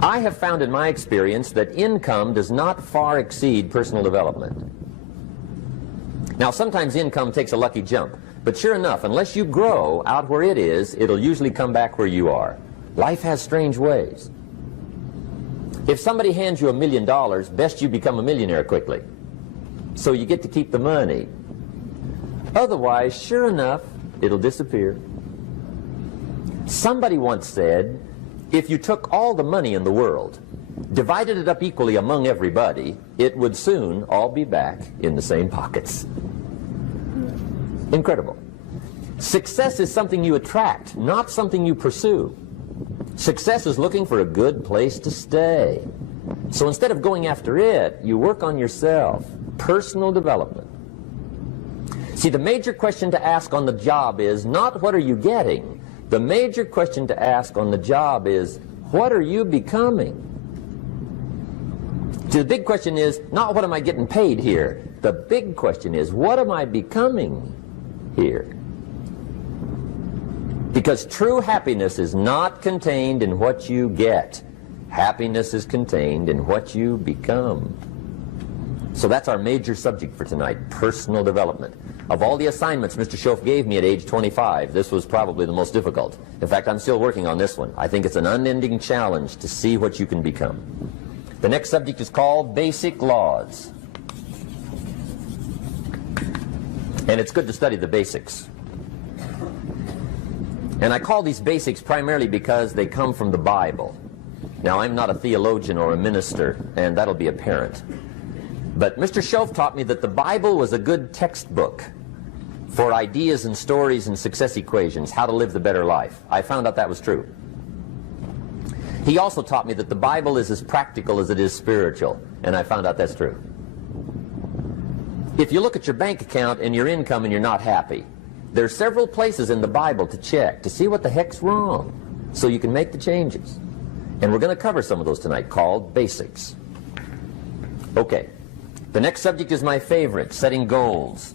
I have found in my experience that income does not far exceed personal development. Now, sometimes income takes a lucky jump, but sure enough, unless you grow out where it is, it'll usually come back where you are. Life has strange ways. If somebody hands you $1 million, best you become a millionaire quickly, so you get to keep the money. Otherwise, sure enough, it'll disappear. Somebody once said, if you took all the money in the world, divided it up equally among everybody, it would soon all be back in the same pockets. Incredible. Success is something you attract, not something you pursue. Success is looking for a good place to stay. So instead of going after it, you work on yourself. Personal development. See, the major question to ask on the job is not what are you getting. The major question to ask on the job is what are you becoming? See, the big question is not what am I getting paid here. The big question is what am I becoming here? Because true happiness is not contained in what you get. Happiness is contained in what you become. So that's our major subject for tonight, personal development. Of all the assignments Mr. Schoaf gave me at age 25, this was probably the most difficult. In fact, I'm still working on this one. I think it's an unending challenge to see what you can become. The next subject is called basic laws. And it's good to study the basics. And I call these basics primarily because they come from the Bible. Now, I'm not a theologian or a minister, and that'll be apparent. But Mr. Schoaf taught me that the Bible was a good textbook for ideas and stories and success equations, how to live the better life. I found out that was true. He also taught me that the Bible is as practical as it is spiritual, and I found out that's true. If you look at your bank account and your income and you're not happy, there are several places in the Bible to check to see what the heck's wrong so you can make the changes. And we're going to cover some of those tonight, called basics. Okay. The next subject is my favorite, setting goals.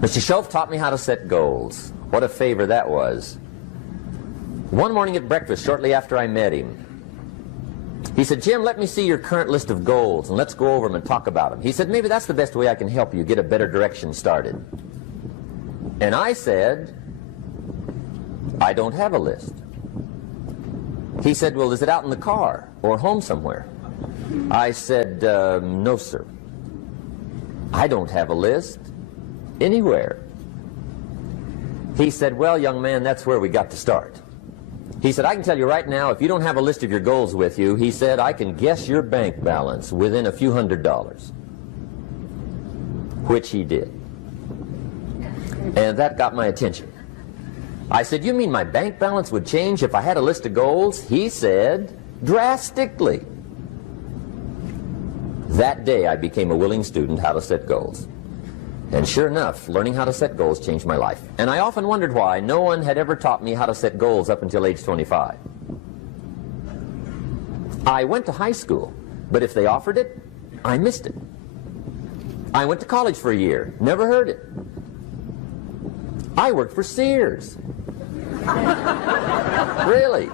Mr. Schoaf taught me how to set goals. What a favor that was. One morning at breakfast, shortly after I met him, he said, Jim, let me see your current list of goals, and let's go over them and talk about them. He said, maybe that's the best way I can help you get a better direction started. And I said, I don't have a list. He said, well, is it out in the car or home somewhere? I said, no, sir. I don't have a list anywhere. He said, well, young man, that's where we got to start. He said, I can tell you right now, if you don't have a list of your goals with you, he said, I can guess your bank balance within a few $100s, which he did. And that got my attention. I said, you mean my bank balance would change if I had a list of goals? He said, drastically. That day I became a willing student how to set goals. And sure enough, learning how to set goals changed my life. And I often wondered why no one had ever taught me how to set goals up until age 25. I went to high school, but if they offered it, I missed it. I went to college for a year, never heard it. I worked for Sears. Really.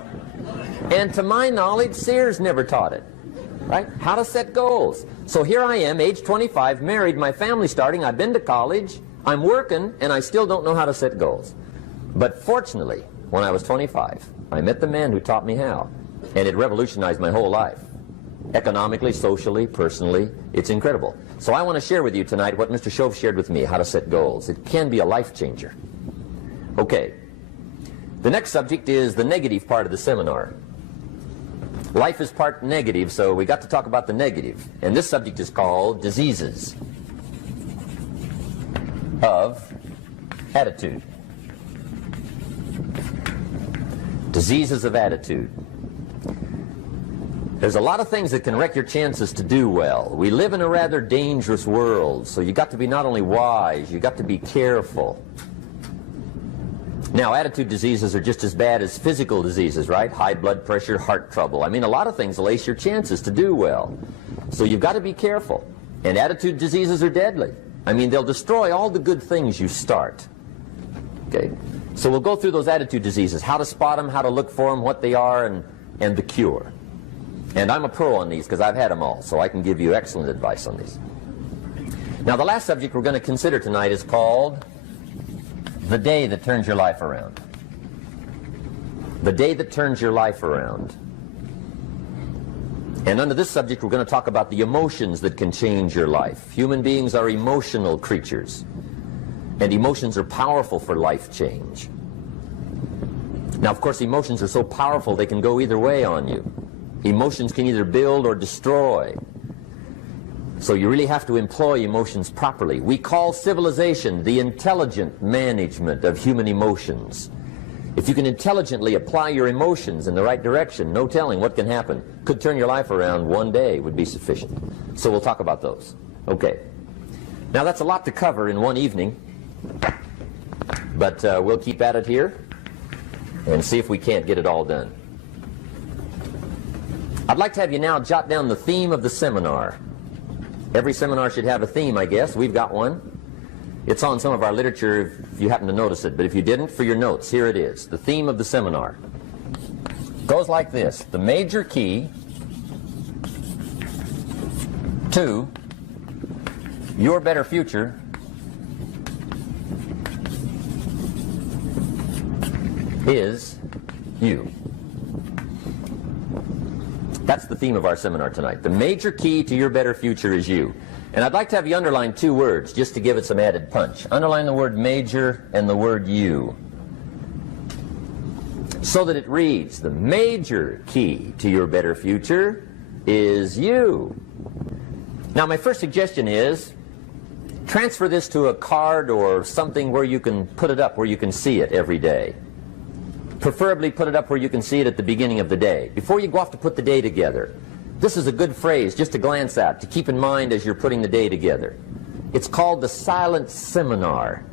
And to my knowledge, Sears never taught it. Right? How to set goals. So here I am, age 25, married, my family's starting, I've been to college, I'm working, and I still don't know how to set goals. But fortunately, when I was 25, I met the man who taught me how, and it revolutionized my whole life. Economically, socially, personally, it's incredible. So I want to share with you tonight what Mr. Schoaf shared with me, how to set goals. It can be a life changer. Okay. The next subject is the negative part of the seminar. Life is part negative, so we got to talk about the negative. And this subject is called diseases of attitude. Diseases of attitude. There's a lot of things that can wreck your chances to do well. We live in a rather dangerous world, so you got to be not only wise, you got to be careful. Now, attitude diseases are just as bad as physical diseases, right? High blood pressure, heart trouble. I mean, a lot of things will ace your chances to do well. So you've got to be careful. And attitude diseases are deadly. I mean, they'll destroy all the good things you start. Okay? So we'll go through those attitude diseases, how to spot them, how to look for them, what they are, and the cure. And I'm a pro on these because I've had them all, so I can give you excellent advice on these. Now, the last subject we're going to consider tonight is called the day that turns your life around. The day that turns your life around. And under this subject, we're going to talk about the emotions that can change your life. Human beings are emotional creatures, and emotions are powerful for life change. Now, of course, emotions are so powerful they can go either way on you. Emotions can either build or destroy. So you really have to employ emotions properly. We call civilization the intelligent management of human emotions. If you can intelligently apply your emotions in the right direction, no telling what can happen. Could turn your life around one day would be sufficient. So we'll talk about those. Okay. Now that's a lot to cover in one evening, but we'll keep at it here and see if we can't get it all done. I'd like to have you now jot down the theme of the seminar. Every seminar should have a theme, I guess. We've got one. It's on some of our literature if you happen to notice it, but if you didn't, for your notes, here it is. The theme of the seminar goes like this: the major key to your better future is you. That's the theme of our seminar tonight. The major key to your better future is you. And I'd like to have you underline two words just to give it some added punch. Underline the word major and the word you, so that it reads, the major key to your better future is you. Now, my first suggestion is transfer this to a card or something where you can put it up, where you can see it every day. Preferably put it up where you can see it at the beginning of the day, before you go off to put the day together. This is a good phrase just to glance at, to keep in mind as you're putting the day together. It's called the silent seminar.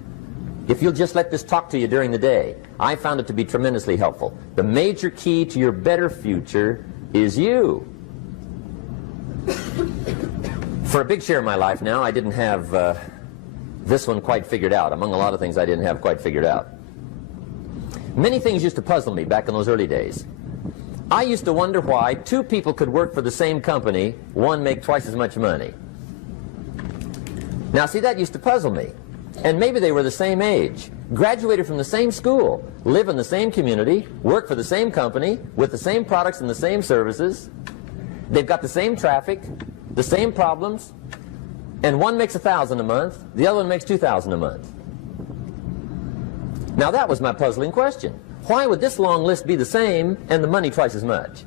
If you'll just let this talk to you during the day, I found it to be tremendously helpful. The major key to your better future is you. For a big share of my life now, I didn't have this one quite figured out. Among a lot of things I didn't have quite figured out. Many things used to puzzle me back in those early days. I used to wonder why two people could work for the same company, one make twice as much money. Now, see, that used to puzzle me. And maybe they were the same age, graduated from the same school, live in the same community, work for the same company, with the same products and the same services. They've got the same traffic, the same problems, and one makes $1,000 a month, the other one makes $2,000 a month. Now, that was my puzzling question. Why would this long list be the same and the money twice as much?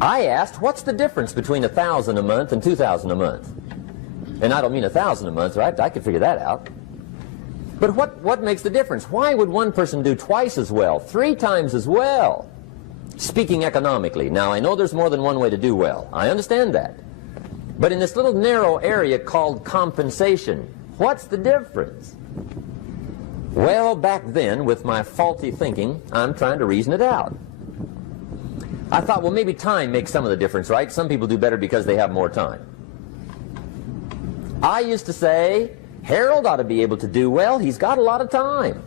I asked, what's the difference between $1,000 a month and $2,000 a month? And I don't mean $1,000 a month, right? I could figure that out. But what makes the difference? Why would one person do twice as well, 3 times as well? Speaking economically. Now, I know there's more than one way to do well. I understand that. But in this little narrow area called compensation, what's the difference? Well, back then, with my faulty thinking, I'm trying to reason it out. I thought, well, maybe time makes some of the difference, right? Some people do better because they have more time. I used to say, Harold ought to be able to do well. He's got a lot of time.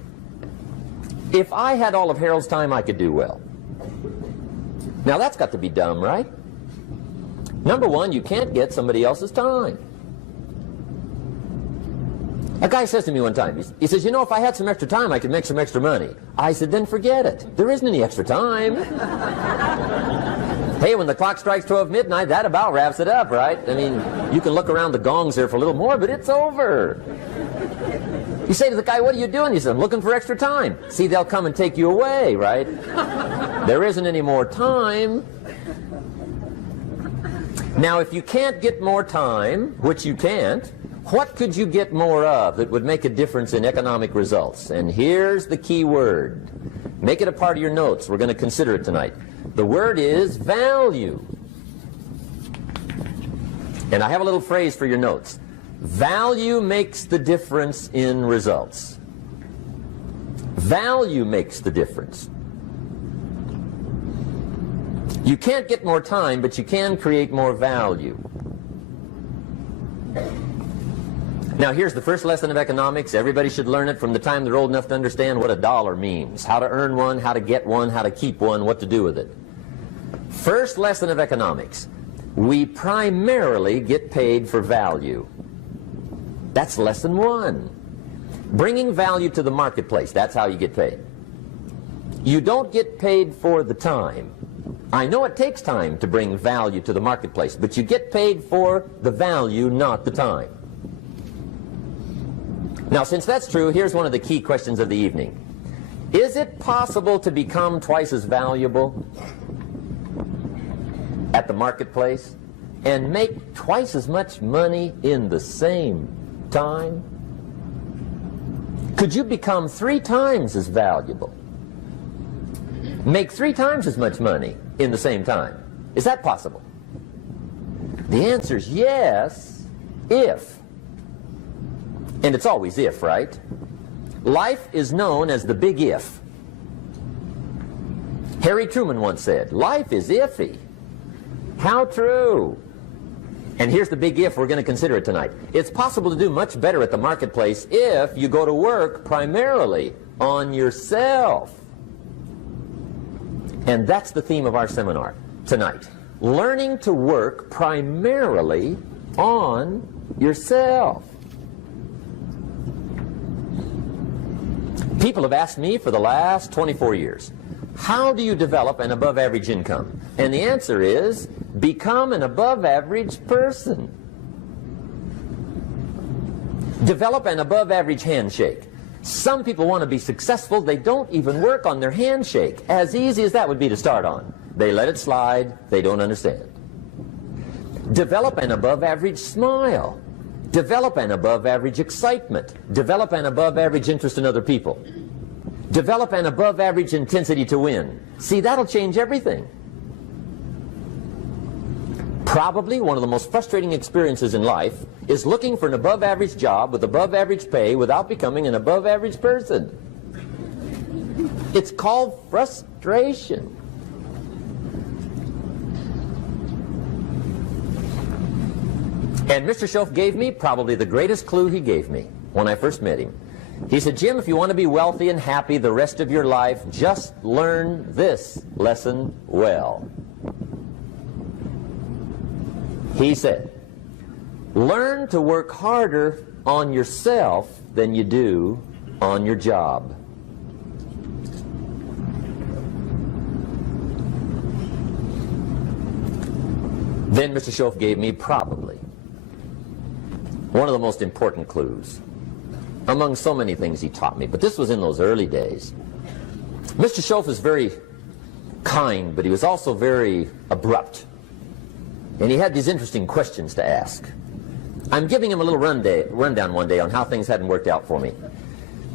If I had all of Harold's time, I could do well. Now, that's got to be dumb, right? Number one, you can't get somebody else's time. A guy says to me one time, he says, you know, if I had some extra time, I could make some extra money. I said, then forget it. There isn't any extra time. Hey, when the clock strikes 12 midnight, that about wraps it up, right? I mean, you can look around the gongs there for a little more, but it's over. You say to the guy, what are you doing? He says, I'm looking for extra time. See, they'll come and take you away, right? There isn't any more time. Now, if you can't get more time, which you can't, what could you get more of that would make a difference in economic results? And here's the key word. Make it a part of your notes. We're going to consider it tonight. The word is value. And I have a little phrase for your notes. Value makes the difference in results. Value makes the difference. You can't get more time, but you can create more value. Now here's the first lesson of economics. Everybody should learn it from the time they're old enough to understand what a dollar means, how to earn one, how to get one, how to keep one, what to do with it. First lesson of economics. We primarily get paid for value. That's lesson one. Bringing value to the marketplace, that's how you get paid. You don't get paid for the time. I know it takes time to bring value to the marketplace, but you get paid for the value, not the time. Now, since that's true, here's one of the key questions of the evening. Is it possible to become twice as valuable at the marketplace and make twice as much money in the same time? Could you become 3 times as valuable? Make 3 times as much money in the same time? Is that possible? The answer is yes, if. And it's always if, right? Life is known as the big if. Harry Truman once said, life is iffy. How true. And here's the big if we're going to consider it tonight. It's possible to do much better at the marketplace if you go to work primarily on yourself. And that's the theme of our seminar tonight. Learning to work primarily on yourself. People have asked me for the last 24 years, how do you develop an above-average income? And the answer is, become an above-average person. Develop an above-average handshake. Some people want to be successful, they don't even work on their handshake. As easy as that would be to start on. They let it slide, they don't understand. Develop an above-average smile. Develop an above-average excitement. Develop an above-average interest in other people. Develop an above-average intensity to win. See, that'll change everything. Probably one of the most frustrating experiences in life is looking for an above-average job with above-average pay without becoming an above-average person. It's called frustration. And Mr. Schoaf gave me probably the greatest clue he gave me when I first met him. He said, Jim, if you want to be wealthy and happy the rest of your life, just learn this lesson well. He said, learn to work harder on yourself than you do on your job. Then Mr. Schoaf gave me probably one of the most important clues among so many things he taught me, but this was in those early days. Mr. Schoaf is very kind, but he was also very abrupt. And he had these interesting questions to ask. I'm giving him a little rundown one day on how things hadn't worked out for me.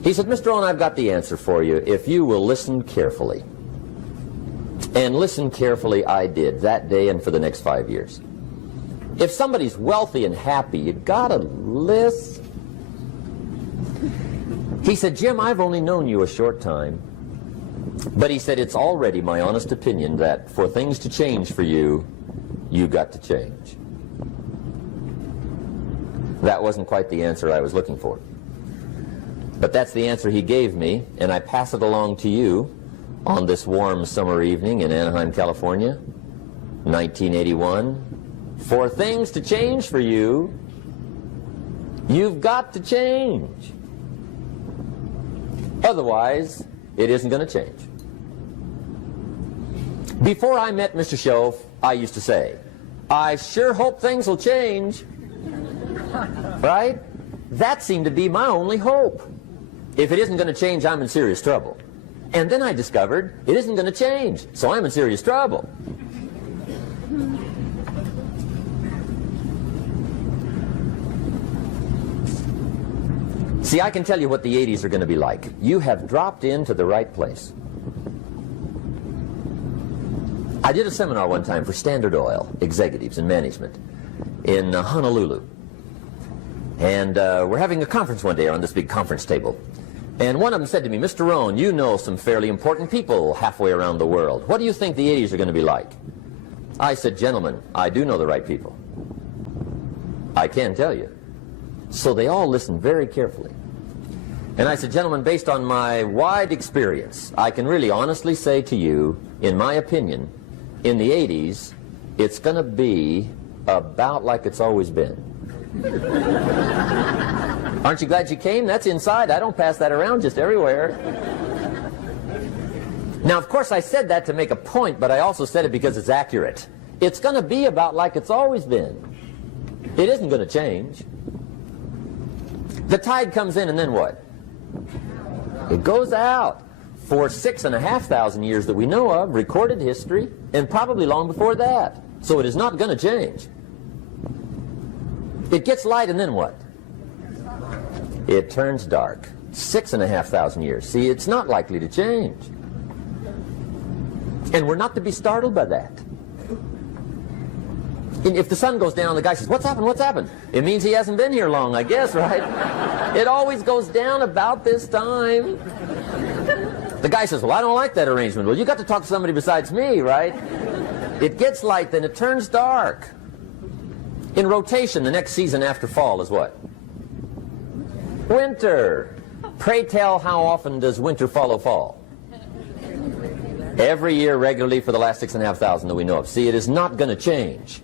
He said, Mr. Rohn, I've got the answer for you if you will listen carefully. And listen carefully I did that day and for the next 5 years. If somebody's wealthy and happy, you gotta listen. He said, Jim, I've only known you a short time. But he said, it's already my honest opinion that for things to change for you, you got to change. That wasn't quite the answer I was looking for. But that's the answer he gave me, and I pass it along to you on this warm summer evening in Anaheim, California, 1981. For things to change for you, you've got to change. Otherwise, it isn't going to change. Before I met Mr. Schoaf, I used to say, I sure hope things will change. Right? That seemed to be my only hope. If it isn't going to change, I'm in serious trouble. And then I discovered it isn't going to change, so I'm in serious trouble. See, I can tell you what the 80s are going to be like. You have dropped into the right place. I did a seminar one time for Standard Oil executives and management in Honolulu. And we're having a conference one day on this big conference table. And one of them said to me, Mr. Rohn, you know some fairly important people halfway around the world. What do you think the 80s are going to be like? I said, gentlemen, I do know the right people. I can tell you. So they all listened very carefully. And I said, gentlemen, based on my wide experience, I can really honestly say to you, in my opinion, in the 80s, it's going to be about like it's always been. Aren't you glad you came? That's inside. I don't pass that around just everywhere. Now, of course, I said that to make a point, but I also said it because it's accurate. It's going to be about like it's always been. It isn't going to change. The tide comes in, and then what? It goes out. For 6,500 years that we know of, recorded history, and probably long before that. So it is not going to change. It gets light, and then what? It turns dark. 6,500 years. See, it's not likely to change. And we're not to be startled by that. And if the sun goes down, the guy says, what's happened, what's happened? It means he hasn't been here long, I guess, right? It always goes down about this time. The guy says, well, I don't like that arrangement. Well, you got to talk to somebody besides me, right? It gets light, then it turns dark. In rotation, the next season after fall is what? Winter. Pray tell, how often does winter follow fall? Every year regularly for the last 6,500 that we know of. See, it is not going to change.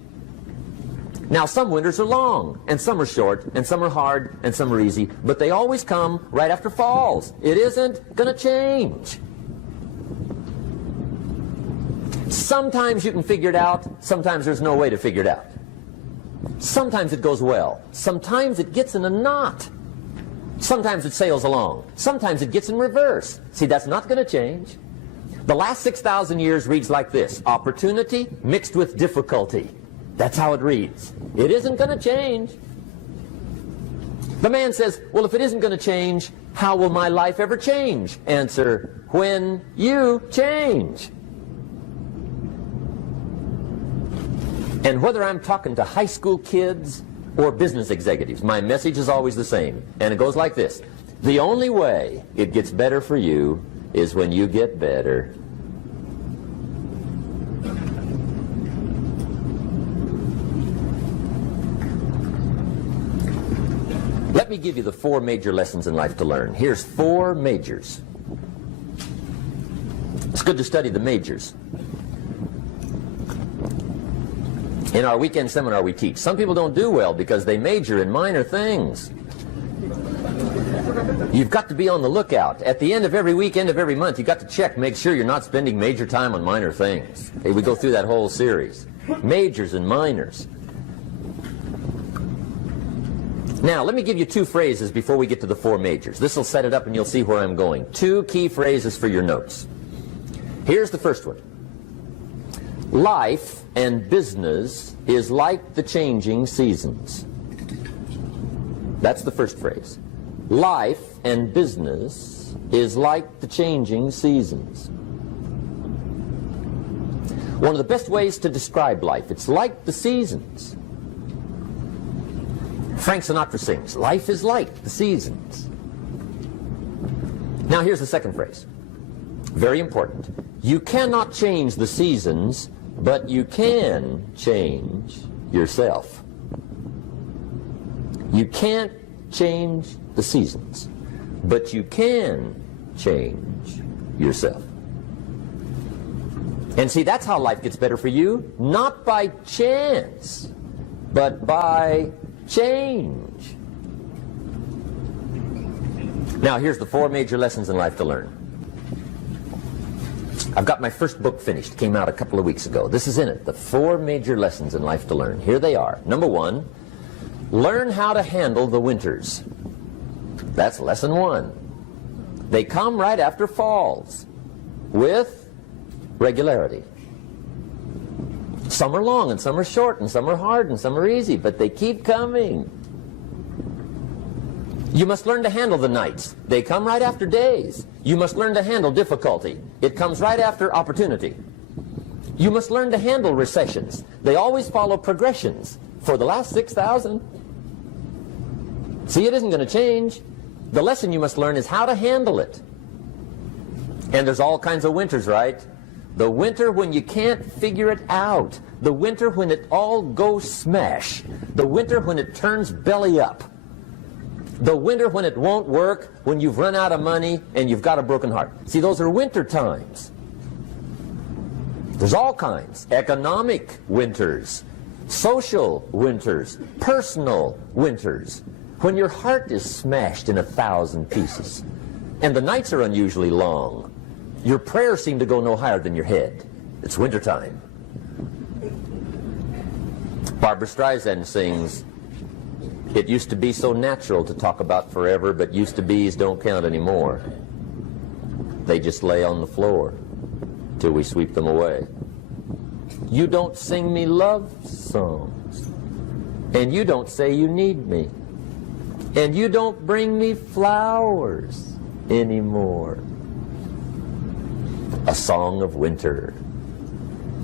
Now, some winters are long, and some are short, and some are hard, and some are easy, but they always come right after falls. It isn't going to change. Sometimes you can figure it out, sometimes there's no way to figure it out. Sometimes it goes well, sometimes it gets in a knot. Sometimes it sails along, sometimes it gets in reverse. See, that's not going to change. The last 6,000 years reads like this: opportunity mixed with difficulty. That's how it reads. It isn't going to change. The man says, well, if it isn't going to change, how will my life ever change? Answer, when you change. And whether I'm talking to high school kids or business executives, my message is always the same. And it goes like this: the only way it gets better for you is when you get better. Let me give you the 4 major lessons in life to learn. Here's 4 majors. It's good to study the majors. In our weekend seminar we teach. Some people don't do well because they major in minor things. You've got to be on the lookout. At the end of every week, end of every month, you've got to check, make sure you're not spending major time on minor things. Okay, we go through that whole series. Majors and minors. Now, let me give you 2 phrases before we get to the 4 majors. This will set it up and you'll see where I'm going. 2 key phrases for your notes. Here's the first one. Life and business is like the changing seasons. That's the first phrase. Life and business is like the changing seasons. One of the best ways to describe life, it's like the seasons. Frank Sinatra sings, life is like the seasons. Now here's the second phrase. Very important. You cannot change the seasons, but you can change yourself. You can't change the seasons, but you can change yourself. And see, that's how life gets better for you, not by chance, but by change. Now, here's the 4 major lessons in life to learn. I've got my first book finished. Came out a couple of weeks ago. This is in it. The 4 major lessons in life to learn. Here they are. Number 1, learn how to handle the winters. That's lesson 1. They come right after falls with regularity. Some are long and some are short and some are hard and some are easy, but they keep coming. You must learn to handle the nights. They come right after days. You must learn to handle difficulty. It comes right after opportunity. You must learn to handle recessions. They always follow progressions. For the last 6,000. See, it isn't going to change. The lesson you must learn is how to handle it. And there's all kinds of winters, right? The winter when you can't figure it out. The winter when it all goes smash. The winter when it turns belly up. The winter when it won't work, when you've run out of money and you've got a broken heart. See, those are winter times. There's all kinds. Economic winters, social winters, personal winters. When your heart is smashed in 1,000 pieces and the nights are unusually long, your prayers seem to go no higher than your head. It's wintertime. Barbara Streisand sings, "It used to be so natural to talk about forever, but used to be's don't count anymore. They just lay on the floor till we sweep them away. You don't sing me love songs, and you don't say you need me, and you don't bring me flowers anymore." A song of winter.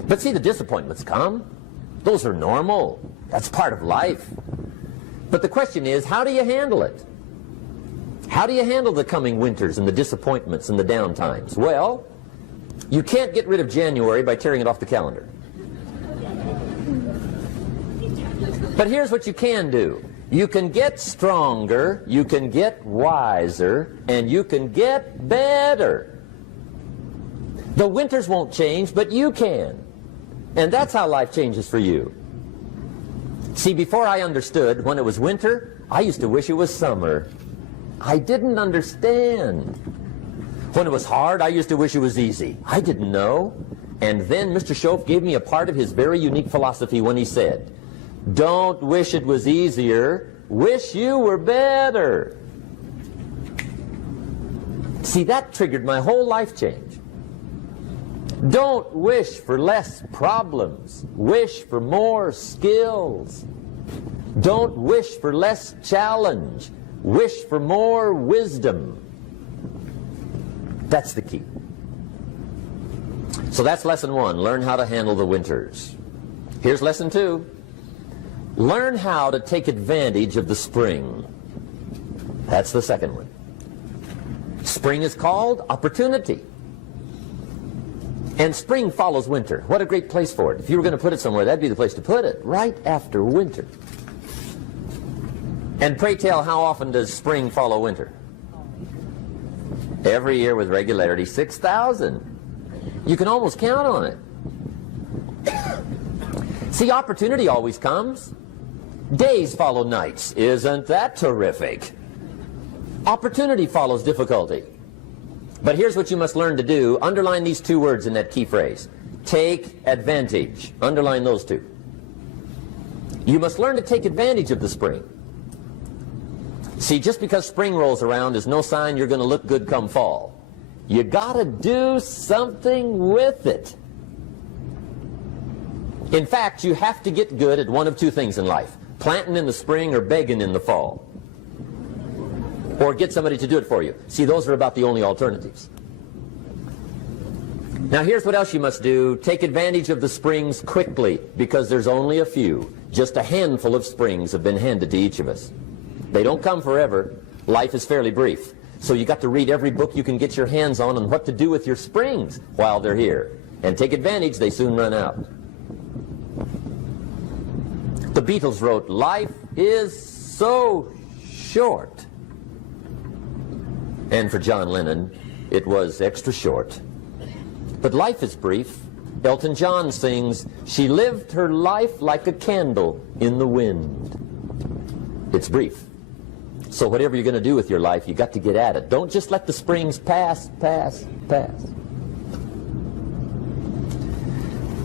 But see, the disappointments come. Those are normal. That's part of life. But the question is, how do you handle it? How do you handle the coming winters and the disappointments and the down times? Well, you can't get rid of January by tearing it off the calendar. But here's what you can do. You can get stronger, you can get wiser, and you can get better. The winters won't change, but you can. And that's how life changes for you. See, before I understood, when it was winter, I used to wish it was summer. I didn't understand. When it was hard, I used to wish it was easy. I didn't know. And then Mr. Schoaf gave me a part of his very unique philosophy when he said, "Don't wish it was easier, wish you were better." See, that triggered my whole life change. Don't wish for less problems. Wish for more skills. Don't wish for less challenge. Wish for more wisdom. That's the key. So that's lesson 1. Learn how to handle the winters. Here's lesson 2. Learn how to take advantage of the spring. That's the second one. Spring is called opportunity. And spring follows winter. What a great place for it. If you were going to put it somewhere, that'd be the place to put it, right after winter. And pray tell, how often does spring follow winter? Every year with regularity, 6,000. You can almost count on it. See, opportunity always comes. Days follow nights. Isn't that terrific? Opportunity follows difficulty. But here's what you must learn to do. Underline these 2 words in that key phrase. Take advantage. Underline those 2. You must learn to take advantage of the spring. See, just because spring rolls around is no sign you're going to look good come fall. You got to do something with it. In fact, you have to get good at one of 2 things in life. Planting in the spring or begging in the fall. Or get somebody to do it for you. See, those are about the only alternatives. Now here's what else you must do. Take advantage of the springs quickly, because there's only a few. Just a handful of springs have been handed to each of us. They don't come forever. Life is fairly brief. So you got to read every book you can get your hands on what to do with your springs while they're here. And take advantage, they soon run out. The Beatles wrote, "Life is so short." And for John Lennon, it was extra short. But life is brief. Elton John sings, "She lived her life like a candle in the wind." It's brief. So whatever you're going to do with your life, you got to get at it. Don't just let the springs pass.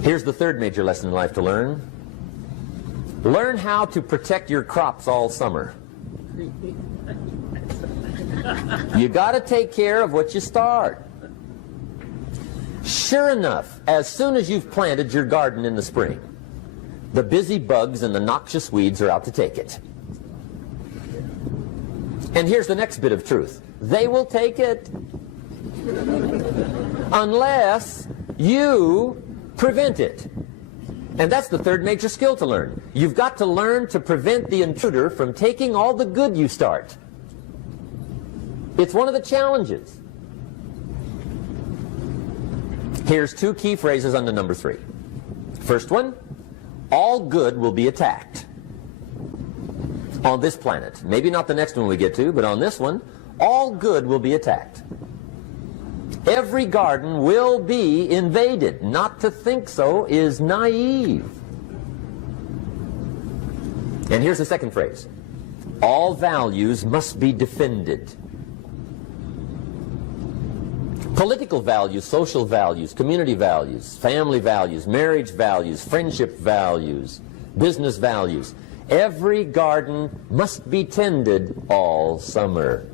Here's the third major lesson in life to learn. Learn how to protect your crops all summer. You got to take care of what you start. Sure enough, as soon as you've planted your garden in the spring, the busy bugs and the noxious weeds are out to take it. And here's the next bit of truth. They will take it unless you prevent it. And that's the third major skill to learn. You've got to learn to prevent the intruder from taking all the good you start. It's one of the challenges. Here's 2 key phrases under number 3. First one, all good will be attacked. on this planet. Maybe not the next one we get to, but on this one, all good will be attacked. Every garden will be invaded. Not to think so is naive. And here's the second phrase. All values must be defended. Political values, social values, community values, family values, marriage values, friendship values, business values. Every garden must be tended all summer.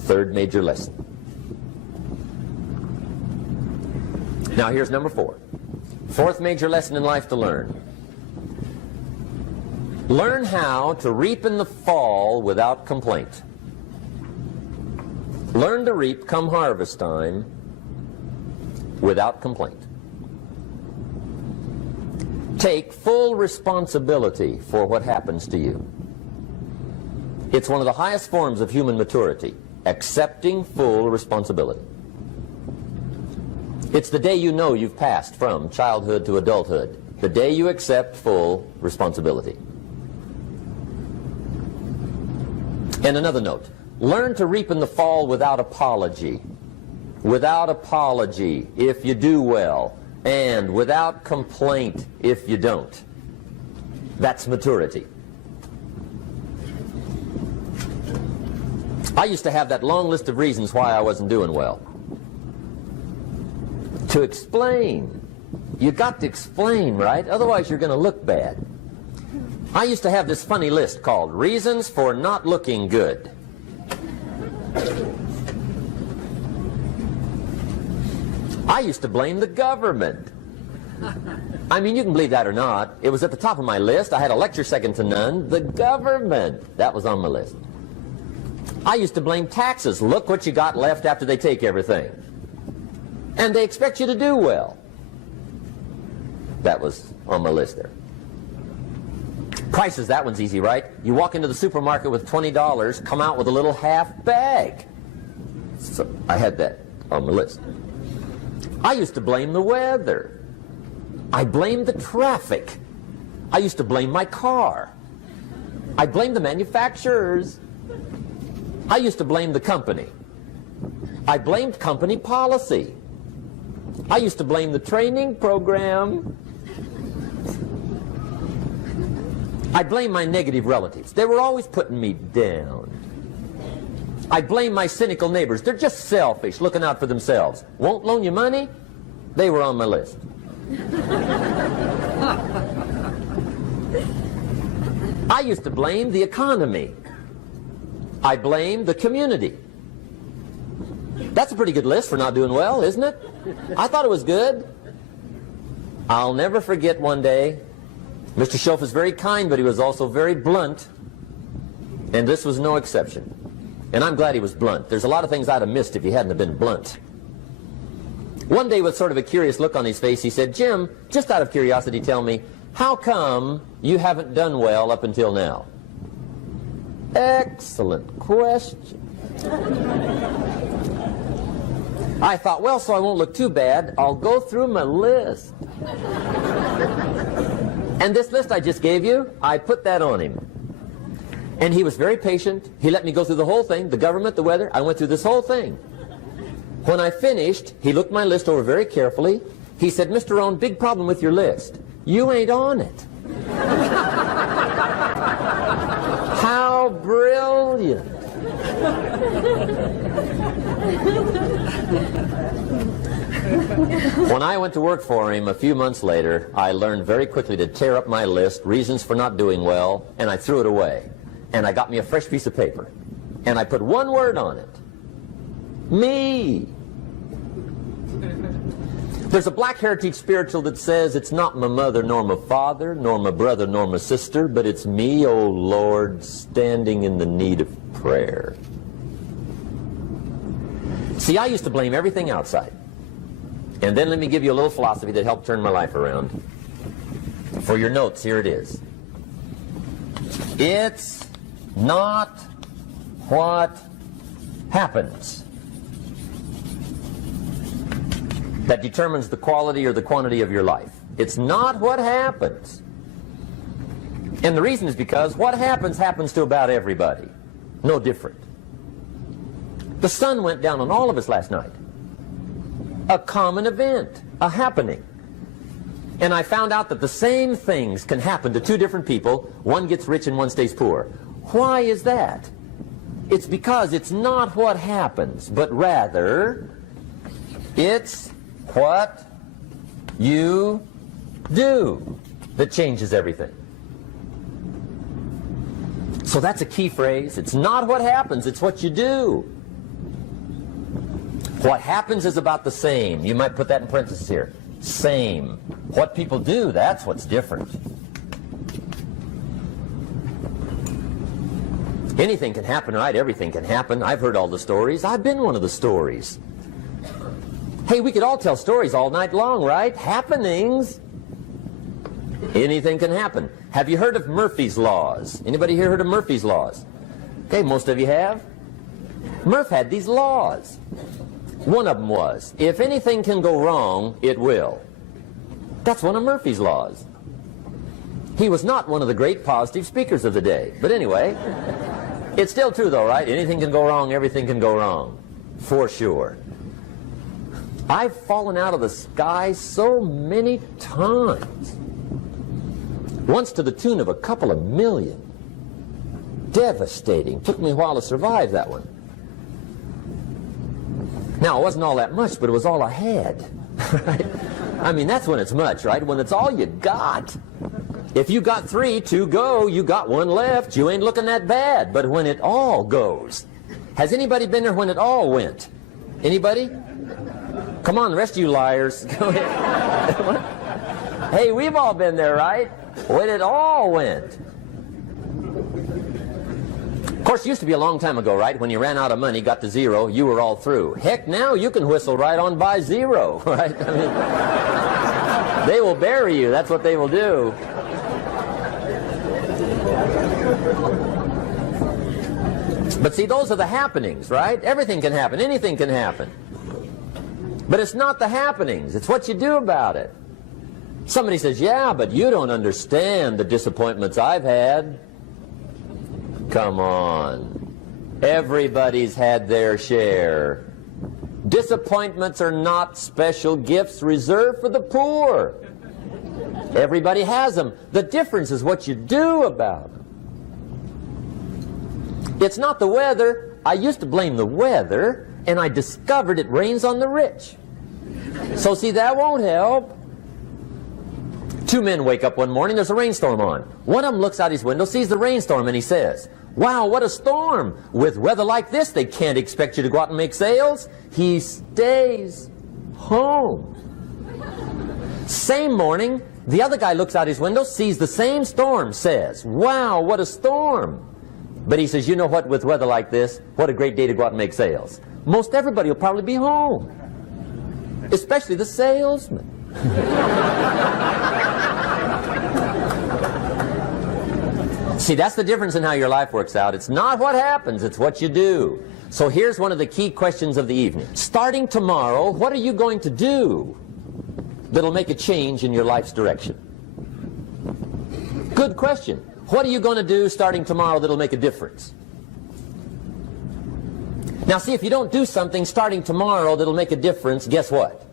Third major lesson. Now here's number 4. Fourth major lesson in life to learn. Learn how to reap in the fall without complaint. Learn to reap come harvest time without complaint. Take full responsibility for what happens to you. It's one of the highest forms of human maturity, accepting full responsibility. It's the day you know you've passed from childhood to adulthood, the day you accept full responsibility. And another note, learn to reap in the fall without apology. Without apology if you do well, and without complaint if you don't. That's maturity. I used to have that long list of reasons why I wasn't doing well. To explain. You got to explain, right? Otherwise you're going to look bad. I used to have this funny list called Reasons for Not Looking Good. I used to blame the government. I mean, you can believe that or not. It was at the top of my list. I had a lecture second to none. The government. That was on my list. I used to blame taxes. Look what you got left after they take everything. And they expect you to do well. That was on my list there. Prices, that one's easy, right? You walk into the supermarket with $20, come out with a little half bag. So I had that on my list. I used to blame the weather. I blamed the traffic. I used to blame my car. I blamed the manufacturers. I used to blame the company. I blamed company policy. I used to blame the training program. I blame my negative relatives. They were always putting me down. I blame my cynical neighbors. They're just selfish, looking out for themselves. Won't loan you money? They were on my list. I used to blame the economy. I blamed the community. That's a pretty good list for not doing well, isn't it? I thought it was good. I'll never forget one day, Mr. Schoaf was very kind, but he was also very blunt, and this was no exception. And I'm glad he was blunt. There's a lot of things I'd have missed if he hadn't have been blunt. One day, with sort of a curious look on his face, he said, "Jim, just out of curiosity, tell me, how come you haven't done well up until now?" Excellent question. I thought, well, so I won't look too bad, I'll go through my list. And this list I just gave you, I put that on him. And he was very patient. He let me go through the whole thing, the government, the weather. I went through this whole thing. When I finished, he looked my list over very carefully. He said, "Mr. Rohn, big problem with your list. You ain't on it." How brilliant. When I went to work for him a few months later, I learned very quickly to tear up my list, reasons for not doing well, and I threw it away. And I got me a fresh piece of paper. And I put one word on it. Me. There's a black heritage spiritual that says, "It's not my mother nor my father, nor my brother nor my sister, but it's me, oh Lord, standing in the need of prayer." See, I used to blame everything outside. And then let me give you a little philosophy that helped turn my life around. For your notes, here it is. It's not what happens that determines the quality or the quantity of your life. It's not what happens. And the reason is because what happens to about everybody. No different. The sun went down on all of us last night. A common event, a happening. And I found out that the same things can happen to two different people. One gets rich and one stays poor. Why is that? It's because it's not what happens, but rather it's what you do that changes everything. So that's a key phrase. It's not what happens, it's what you do. What happens is about the same. You might put that in parentheses here. Same. What people do, that's what's different. Anything can happen, right? Everything can happen. I've heard all the stories. I've been one of the stories. Hey, we could all tell stories all night long, right? Happenings. Anything can happen. Have you heard of Murphy's Laws? Anybody here heard of Murphy's Laws? Okay, most of you have. Murph had these laws. One of them was, if anything can go wrong, it will. That's one of Murphy's Laws. He was not one of the great positive speakers of the day. But anyway, it's still true though, right? Anything can go wrong, everything can go wrong. For sure. I've fallen out of the sky so many times. Once to the tune of a couple of million. Devastating. Took me a while to survive that one. Now, it wasn't all that much, but it was all I had. Right? I mean, that's when it's much, right? When it's all you got. If you got 3, 2 go, you got 1 left. You ain't looking that bad. But when it all goes. Has anybody been there when it all went? Anybody? Come on, the rest of you liars. Go ahead. Hey, we've all been there, right? When it all went. Of course, it used to be a long time ago, right? When you ran out of money, got to 0, you were all through. Heck, now you can whistle right on by 0, right? I mean, they will bury you. That's what they will do. But see, those are the happenings, right? Everything can happen. Anything can happen. But it's not the happenings. It's what you do about it. Somebody says, yeah, but you don't understand the disappointments I've had. Come on. Everybody's had their share. Disappointments are not special gifts reserved for the poor. Everybody has them. The difference is what you do about them. It's not the weather. I used to blame the weather, and I discovered it rains on the rich. So see, that won't help. 2 men wake up one morning, there's a rainstorm on. One of them looks out his window, sees the rainstorm, and he says, wow, what a storm. With weather like this, they can't expect you to go out and make sales. He stays home. Same morning, the other guy looks out his window, sees the same storm, says, wow, what a storm. But he says, you know what, with weather like this, what a great day to go out and make sales. Most everybody will probably be home, especially the salesman. See, that's the difference in how your life works out. It's not what happens, it's what you do. So here's one of the key questions of the evening. Starting tomorrow, what are you going to do that'll make a change in your life's direction? Good question. What are you going to do starting tomorrow that'll make a difference? Now see, if you don't do something starting tomorrow that'll make a difference, guess what?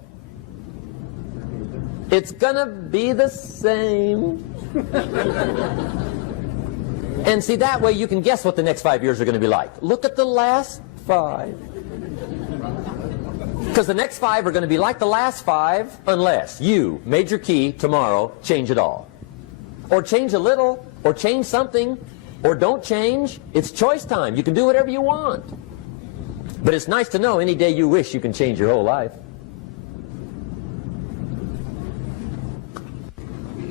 It's gonna be the same. And see, that way you can guess what the next 5 years are going to be like. Look at the last 5. Because the next 5 are going to be like the last 5 unless you, major key, tomorrow, change it all. Or change a little, or change something, or don't change. It's choice time. You can do whatever you want. But it's nice to know any day you wish you can change your whole life.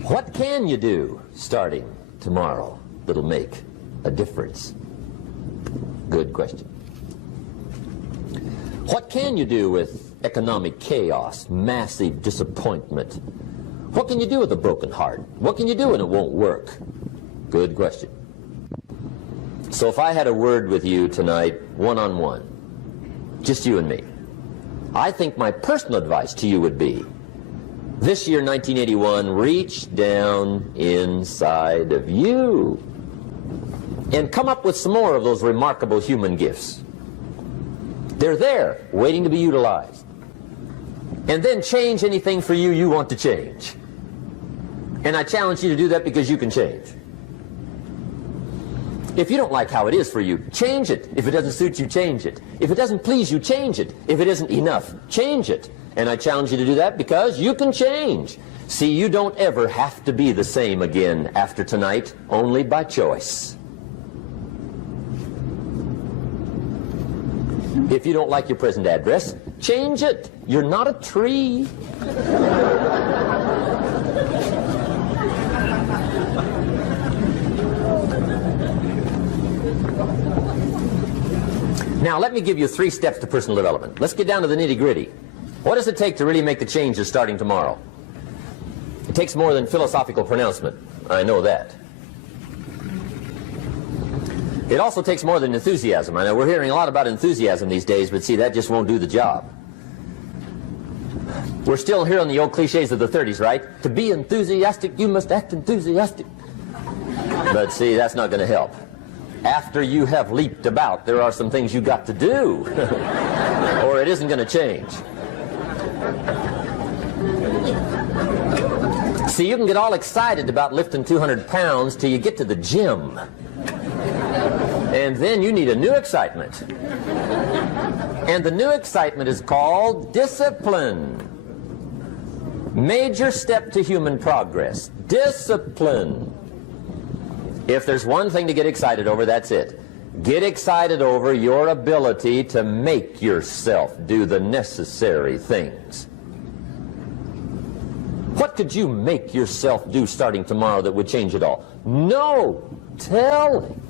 What can you do starting tomorrow that'll make a difference? Good question. What can you do with economic chaos, massive disappointment? What can you do with a broken heart? What can you do when it won't work? Good question. So if I had a word with you tonight, one-on-one, just you and me, I think my personal advice to you would be, This year, 1981, reach down inside of you and come up with some more of those remarkable human gifts. They're there, waiting to be utilized. And then change anything for you you want to change. And I challenge you to do that because you can change. If you don't like how it is for you, change it. If it doesn't suit you, change it. If it doesn't please you, change it. If it isn't enough, change it. And I challenge you to do that because you can change. See, you don't ever have to be the same again after tonight, only by choice. If you don't like your present address, change it. You're not a tree. Now, let me give you 3 steps to personal development. Let's get down to the nitty-gritty. What does it take to really make the changes starting tomorrow? It takes more than philosophical pronouncement. I know that. It also takes more than enthusiasm. I know we're hearing a lot about enthusiasm these days, but see, that just won't do the job. We're still hearing the old cliches of the 30s, right? To be enthusiastic, you must act enthusiastic. But see, that's not going to help. After you have leaped about, there are some things you got to do, or it isn't going to change. See, you can get all excited about lifting 200 pounds till you get to the gym. And then you need a new excitement. And the new excitement is called discipline. Major step to human progress. Discipline. If there's one thing to get excited over, that's it. Get excited over your ability to make yourself do the necessary things. What could you make yourself do starting tomorrow that would change it all? No telling.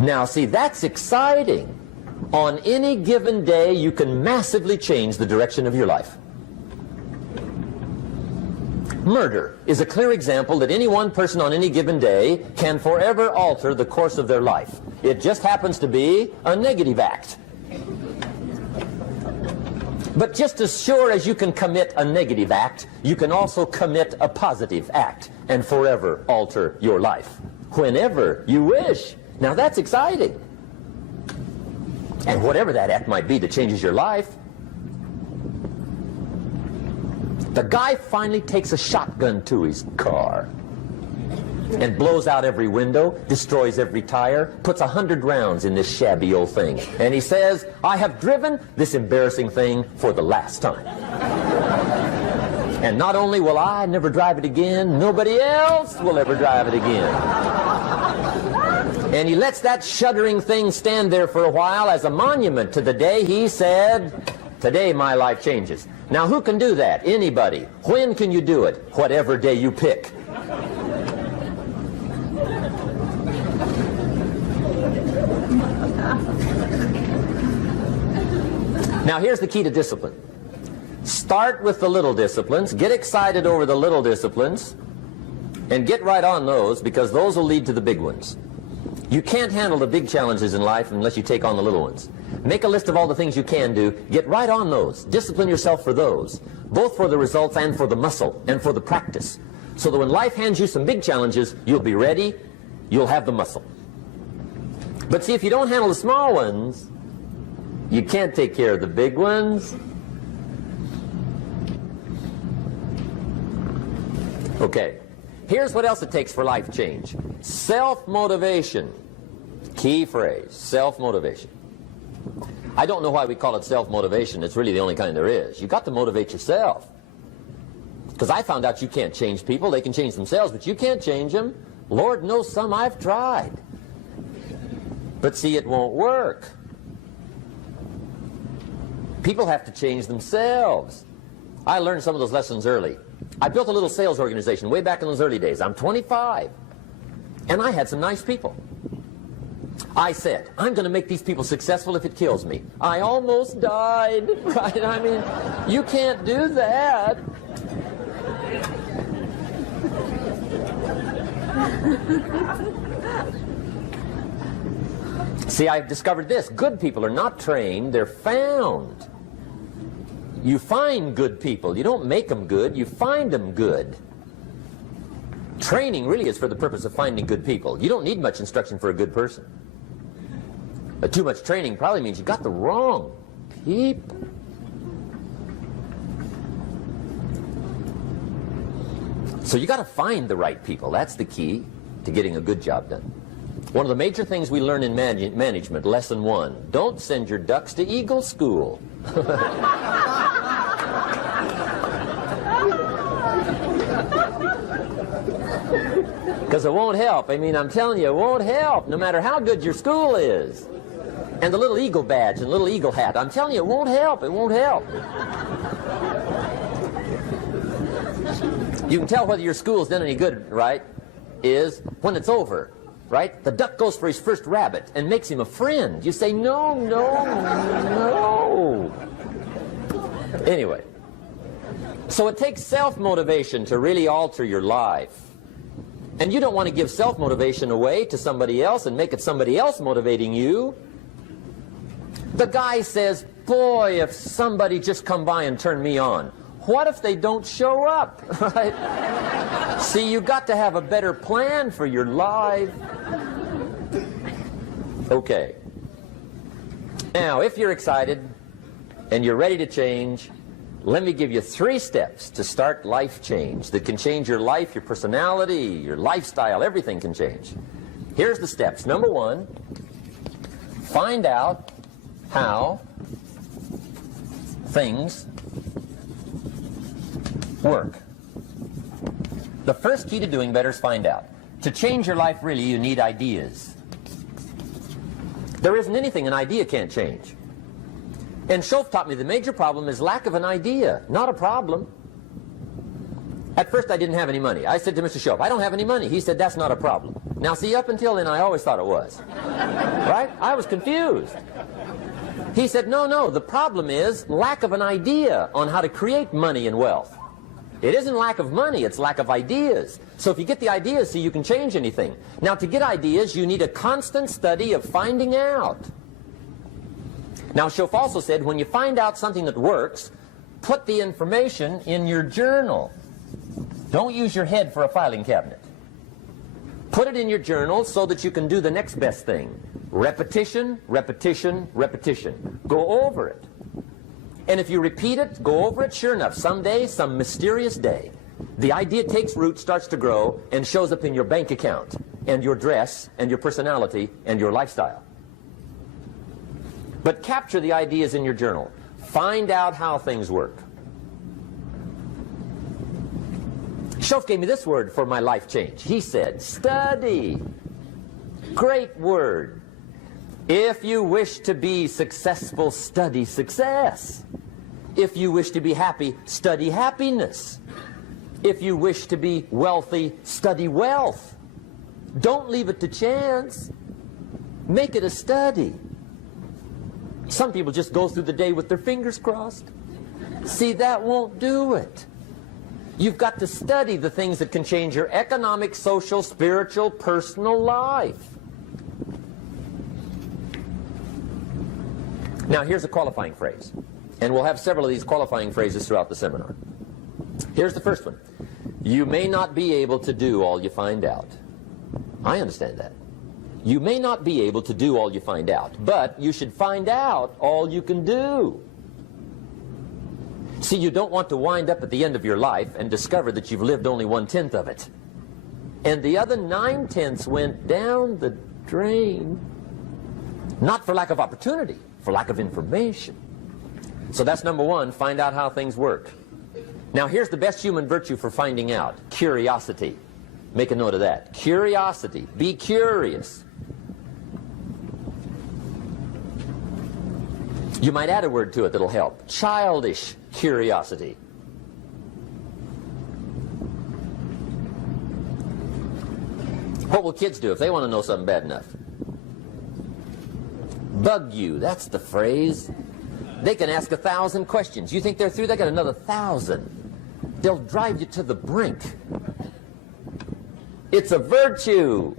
Now, see, that's exciting. On any given day, you can massively change the direction of your life. Murder is a clear example that any one person on any given day can forever alter the course of their life. It just happens to be a negative act. But just as sure as you can commit a negative act, you can also commit a positive act and forever alter your life whenever you wish. Now that's exciting. And whatever that act might be that changes your life. The guy finally takes a shotgun to his car and blows out every window, destroys every tire, puts 100 rounds in this shabby old thing. And he says, I have driven this embarrassing thing for the last time. And not only will I never drive it again, nobody else will ever drive it again. And he lets that shuddering thing stand there for a while as a monument to the day he said, today my life changes. Now who can do that? Anybody. When can you do it? Whatever day you pick. Now here's the key to discipline. Start with the little disciplines, get excited over the little disciplines, and get right on those, because those will lead to the big ones. You can't handle the big challenges in life unless you take on the little ones. Make a list of all the things you can do, get right on those, discipline yourself for those, both for the results and for the muscle and for the practice, so that when life hands you some big challenges, you'll be ready, you'll have the muscle. But see, if you don't handle the small ones, you can't take care of the big ones. Okay, here's what else it takes for life change. Self-motivation. Key phrase, self-motivation. I don't know why we call it self-motivation. It's really the only kind there is. You've got to motivate yourself. Because I found out you can't change people. They can change themselves, but you can't change them. Lord knows some I've tried. But see, it won't work. People have to change themselves. I learned some of those lessons early. I built a little sales organization way back in those early days. I'm 25. And I had some nice people. I said, I'm going to make these people successful if it kills me. I almost died, right? I mean, you can't do that. See, I've discovered this. Good people are not trained, they're found. You find good people. You don't make them good, you find them good. Training really is for the purpose of finding good people. You don't need much instruction for a good person. But too much training probably means you got the wrong people. So you got to find the right people. That's the key to getting a good job done. One of the major things we learn in management, lesson 1, don't send your ducks to Eagle School. Because it won't help. I mean, I'm telling you, it won't help, no matter how good your school is. And the little eagle badge and little eagle hat, I'm telling you, it won't help. It won't help. You can tell whether your school's done any good, right, is when it's over, right? The duck goes for his first rabbit and makes him a friend. You say, no, no, no. Anyway, so it takes self-motivation to really alter your life. And you don't want to give self-motivation away to somebody else and make it somebody else motivating you. The guy says, boy, if somebody just come by and turn me on. What if they don't show up? Right? See, you got to have a better plan for your life. Okay. Now, if you're excited and you're ready to change, let me give you 3 steps to start life change that can change your life, your personality, your lifestyle, everything can change. Here's the steps. Number 1, find out how things work. The first key to doing better is find out. To change your life, really, you need ideas. There isn't anything an idea can't change. And Schoaf taught me the major problem is lack of an idea, not a problem. At first I didn't have any money. I said to Mr. Schoaf, I don't have any money. He said, that's not a problem. Now see, up until then I always thought it was. Right? I was confused. He said, no, no, the problem is lack of an idea on how to create money and wealth. It isn't lack of money, it's lack of ideas. So if you get the ideas, see, you can change anything. Now to get ideas, you need a constant study of finding out. Now, Schoaf also said, when you find out something that works, put the information in your journal. Don't use your head for a filing cabinet. Put it in your journal so that you can do the next best thing. Repetition, repetition, repetition. Go over it. And if you repeat it, go over it, sure enough, someday, some mysterious day, the idea takes root, starts to grow, and shows up in your bank account, and your dress, and your personality, and your lifestyle. But capture the ideas in your journal. Find out how things work. Schoaf gave me this word for my life change. He said, study. Great word. If you wish to be successful, study success. If you wish to be happy, study happiness. If you wish to be wealthy, study wealth. Don't leave it to chance. Make it a study. Some people just go through the day with their fingers crossed. See, that won't do it. You've got to study the things that can change your economic, social, spiritual, personal life. Now, here's a qualifying phrase. And we'll have several of these qualifying phrases throughout the seminar. Here's the first one. You may not be able to do all you find out. I understand that. You may not be able to do all you find out, but you should find out all you can do. See, you don't want to wind up at the end of your life and discover that you've lived only 1/10 of it. And the other 9/10 went down the drain. Not for lack of opportunity, for lack of information. So that's number 1, find out how things work. Now here's the best human virtue for finding out, curiosity. Make a note of that. Curiosity. Be curious. You might add a word to it that'll help. Childish curiosity. What will kids do if they want to know something bad enough? Bug you. That's the phrase. They can ask 1,000 questions. You think they're through? They got another 1,000. They'll drive you to the brink. It's a virtue.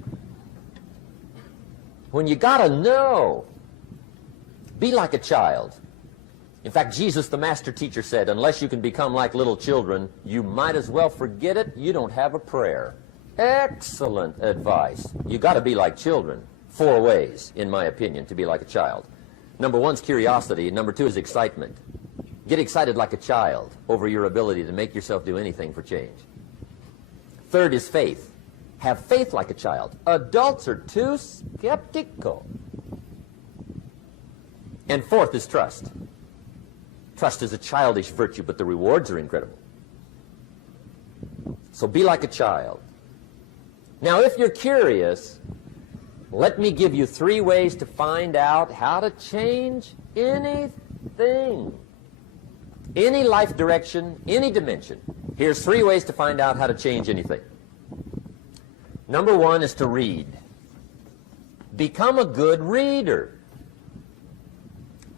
When you gotta know, be like a child. In fact, Jesus, the master teacher, said, unless you can become like little children, you might as well forget it. You don't have a prayer. Excellent advice. You got to be like children. 4 ways, in my opinion, to be like a child. Number 1 is curiosity, and number 2 is excitement. Get excited like a child over your ability to make yourself do anything for change. 3rd is faith. Have faith like a child. Adults are too skeptical. And 4th is trust. Trust is a childish virtue, but the rewards are incredible. So be like a child. Now, if you're curious, let me give you 3 ways to find out how to change anything. Any life direction, any dimension. Here's 3 ways to find out how to change anything. Number 1 is to read. Become a good reader.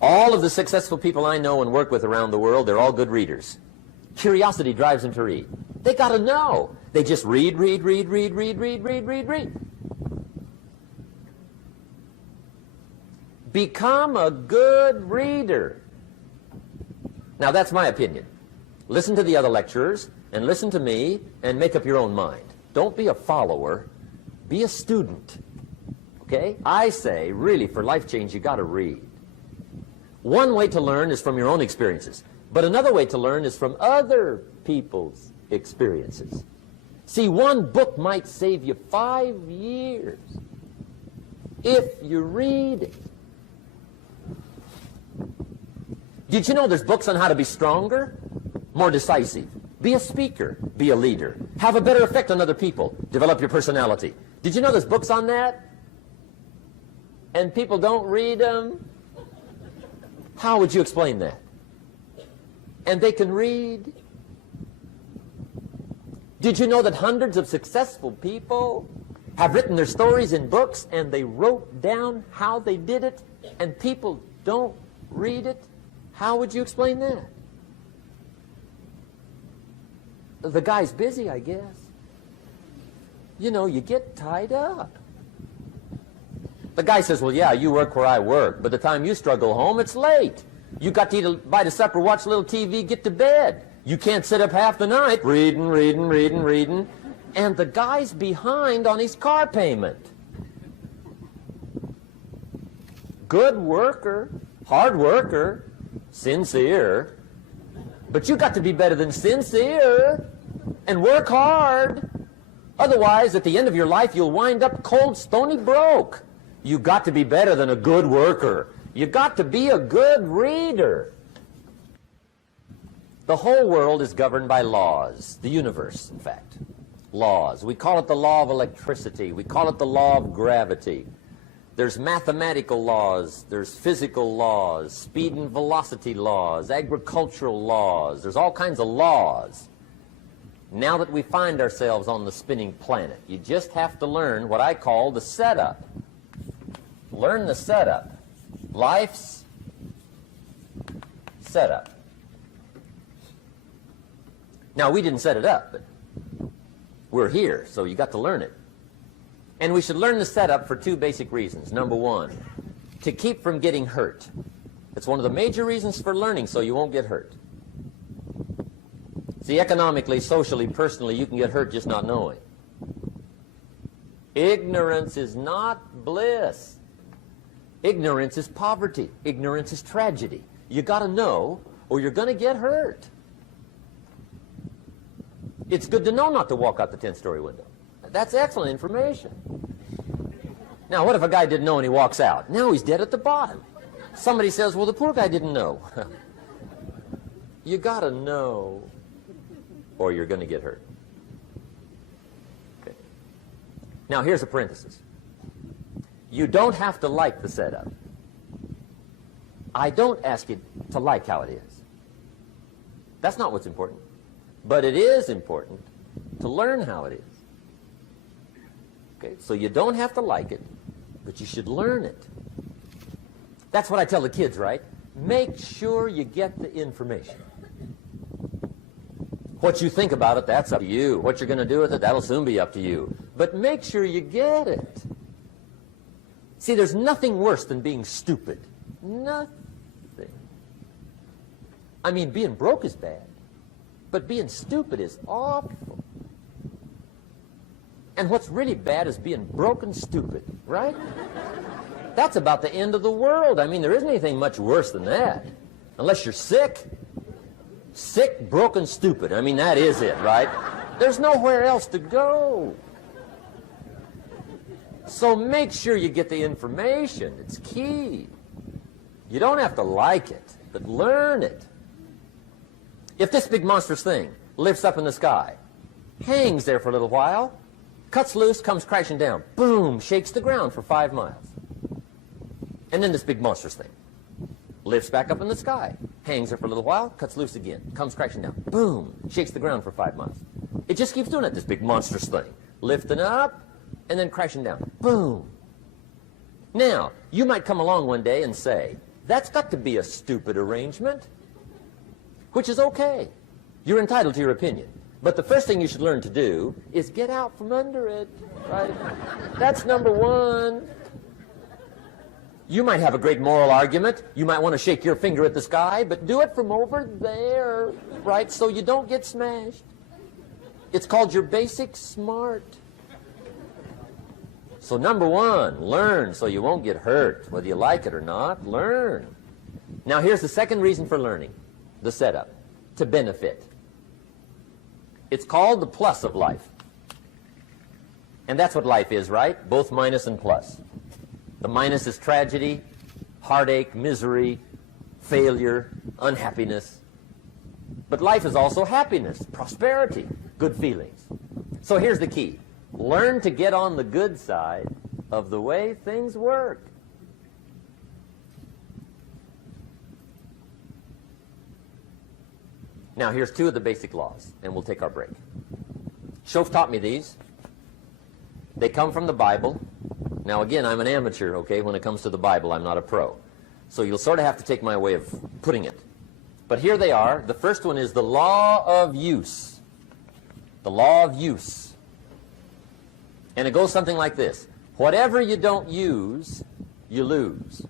All of the successful people I know and work with around the world, they're all good readers. Curiosity drives them to read. They got to know. They just read. Become a good reader. Now, that's my opinion. Listen to the other lecturers, and listen to me, and make up your own mind. Don't be a follower. Be a student. Okay? I say, really, for life change, you got to read. One way to learn is from your own experiences, but another way to learn is from other people's experiences. See, one book might save you 5 years if you read it. Did you know there's books on how to be stronger, more decisive, be a speaker, be a leader, have a better effect on other people, develop your personality? Did you know there's books on that? And people don't read them? How would you explain that? And they can read? Did you know that hundreds of successful people have written their stories in books and they wrote down how they did it and people don't read it? How would you explain that? The guy's busy, I guess. You know, you get tied up. The guy says, well, yeah, you work where I work. By the time you struggle home, it's late. You got to eat a bite of supper, watch a little TV, get to bed. You can't sit up half the night reading. And the guy's behind on his car payment. Good worker, hard worker, sincere. But you got to be better than sincere and work hard. Otherwise, at the end of your life, you'll wind up cold, stony broke. You got to be better than a good worker. You got to be a good reader. The whole world is governed by laws. The universe, in fact. Laws. We call it the law of electricity. We call it the law of gravity. There's mathematical laws. There's physical laws. Speed and velocity laws. Agricultural laws. There's all kinds of laws. Now that we find ourselves on the spinning planet, you just have to learn what I call the setup. Learn the setup. Life's setup. Now, we didn't set it up, but we're here, so you got to learn it. And we should learn the setup for 2 basic reasons. Number 1, to keep from getting hurt. It's one of the major reasons for learning, so you won't get hurt. See, economically, socially, personally, you can get hurt just not knowing. Ignorance is not bliss. Ignorance is poverty. Ignorance is tragedy. You got to know, or you're going to get hurt. It's good to know not to walk out the 10th-story window. That's excellent information. Now, what if a guy didn't know and he walks out? Now he's dead at the bottom. Somebody says, well, the poor guy didn't know. You got to know, or you're going to get hurt. Okay. Now, here's a parenthesis. You don't have to like the setup. I don't ask you to like how it is. That's not what's important. But it is important to learn how it is. Okay? So you don't have to like it, but you should learn it. That's what I tell the kids, right? Make sure you get the information. What you think about it, that's up to you. What you're going to do with it, that'll soon be up to you. But make sure you get it. See, there's nothing worse than being stupid. Nothing. I mean, being broke is bad, but being stupid is awful. And what's really bad is being broke and stupid, right? That's about the end of the world. I mean, there isn't anything much worse than that. Unless you're sick. Sick, broken, stupid. I mean, that is it, right? There's nowhere else to go. So make sure you get the information. It's key. You don't have to like it, but learn it. If this big monstrous thing lifts up in the sky, hangs there for a little while, cuts loose, comes crashing down, boom, shakes the ground for 5 miles. And then this big monstrous thing lifts back up in the sky, hangs there for a little while, cuts loose again, comes crashing down, boom, shakes the ground for 5 miles. It just keeps doing it, this big monstrous thing, lifting up and then crashing down, boom. Now, you might come along one day and say, that's got to be a stupid arrangement, which is okay. You're entitled to your opinion. But the first thing you should learn to do is get out from under it, right? That's number one. You might have a great moral argument. You might want to shake your finger at the sky, but do it from over there, right, so you don't get smashed. It's called your basic smart. So number one, learn so you won't get hurt. Whether you like it or not, learn. Now here's the second reason for learning, the setup, to benefit. It's called the plus of life. And that's what life is, right? Both minus and plus. The minus is tragedy, heartache, misery, failure, unhappiness. But life is also happiness, prosperity, good feelings. So here's the key. Learn to get on the good side of the way things work. Now here's 2 of the basic laws, and we'll take our break. Shof taught me these. They come from the Bible. Now again, I'm an amateur, okay? When it comes to the Bible, I'm not a pro. So you'll sort of have to take my way of putting it. But here they are. The first one is the law of use. The law of use. And it goes something like this. Whatever you don't use, you lose.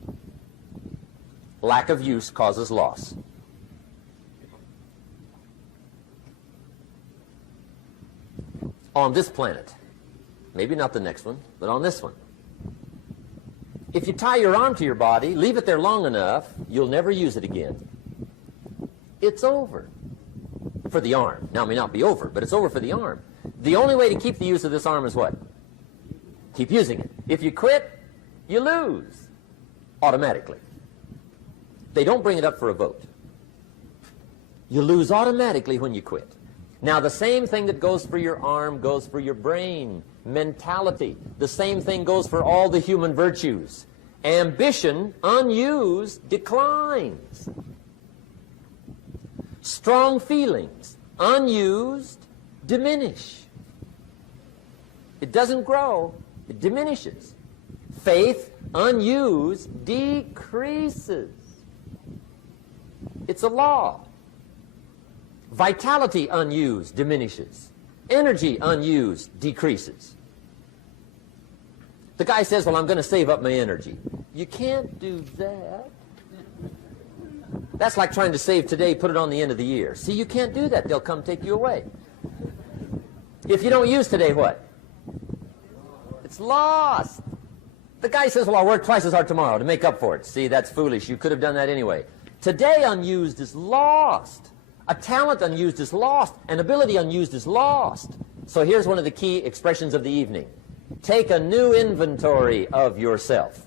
Lack of use causes loss. On this planet, maybe not the next one, but on this one, if you tie your arm to your body, leave it there long enough, you'll never use it again. It's over for the arm. Now, it may not be over, but it's over for the arm. The only way to keep the use of this arm is what? Keep using it. If you quit, you lose automatically. They don't bring it up for a vote. You lose automatically when you quit. Now, the same thing that goes for your arm goes for your brain, mentality. The same thing goes for all the human virtues. Ambition, unused, declines. Strong feelings, unused, diminish. It doesn't grow, it diminishes. Faith, unused, decreases. It's a law. Vitality, unused, diminishes. Energy, unused, decreases. The guy says, well, I'm going to save up my energy. You can't do that. That's like trying to save today, put it on the end of the year. See, you can't do that. They'll come take you away. If you don't use today, what? It's lost. The guy says, well, I'll work twice as hard tomorrow to make up for it. See, that's foolish. You could have done that anyway. Today, unused is lost. A talent unused is lost. An ability unused is lost. So here's one of the key expressions of the evening. Take a new inventory of yourself.